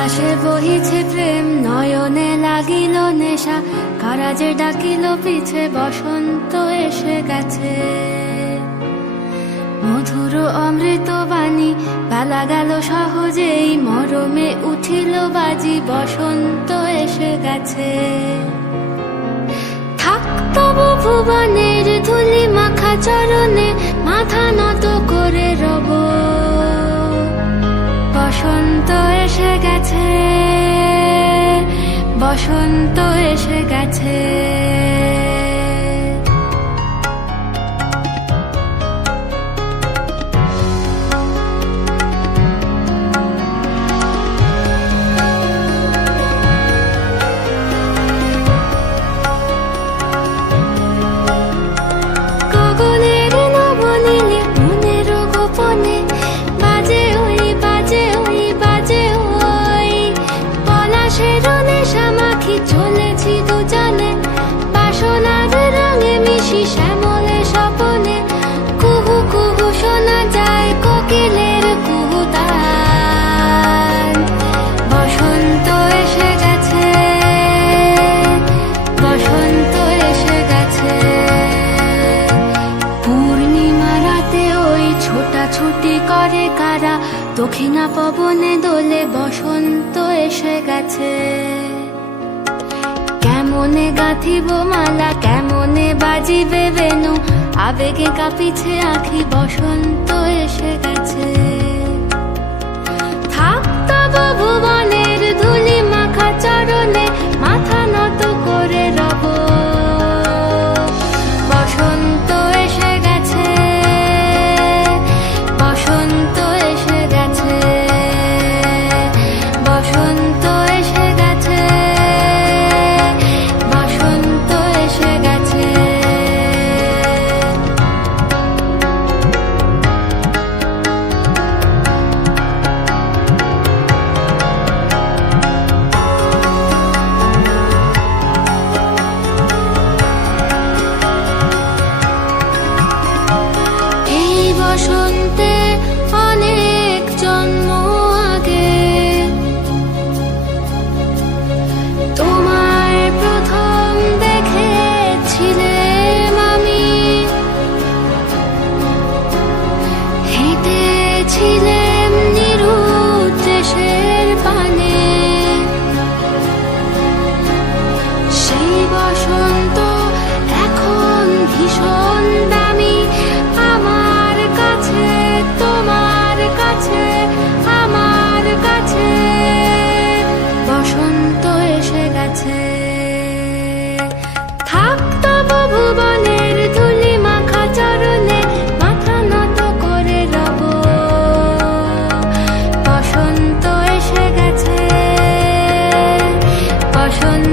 বাতাসে বহিছে প্রেম, নয়নে লাগিল নেশা, কারাজে ডাকিল পিছে, বসন্ত এসে গেছে। মধুর অমৃত বাণী, বেলা গেল সহজেই, মরমে উঠিল বাজি, বসন্ত এসে গেছে। থাক তবু ভুবনের ধুলি মাখা চরণে, মাথা নত করে রব, বসন্ত এসে গেছে, বসন্ত এসে গেছে। চলেছি দুজনে বাসনার রঙে মিশি, শ্যামলে স্বপনে কুহু কুহু শোনা যায় কোকিলের কুহুতান। বসন্ত এসে গেছে, বসন্ত এসে গেছে। পূর্ণিমা রাতে ওই ছোটাছুটি করে কারা, দক্ষিণা পবনে দোলে, বসন্ত এসে গেছে। কেমনে গাঁথিব মালা, কেমনে বাজিবে বেনু, আবেগে কাঁপিছে আখি, বসন্ত এসে গেছে। থাক তবু ভুবনের ধুলি মাখা চরণে, মাথা নত করে রব, বসন্ত এসে গেছে, বসন্ত এসে গেছে, বসন্ত এসে গেছে, বসন্ত এসে গেছে। এই বসন্তে অনেক জন্ম আগে, তোমায় প্রথম দেখেছিলাম আমি, হেঁটেছিলাম নিরুদ্র দেশের পানে। সেই বসন্ত এখন ভীষণ দামি আমার কাছে, তোমার কাছে, আমার কাছে। বসন্ত এসে গেছে। থাক তবু ভুবনের ধুলি মাখা চরণে, মাথা নত করে রব, বসন্ত এসে গেছে, বসন্ত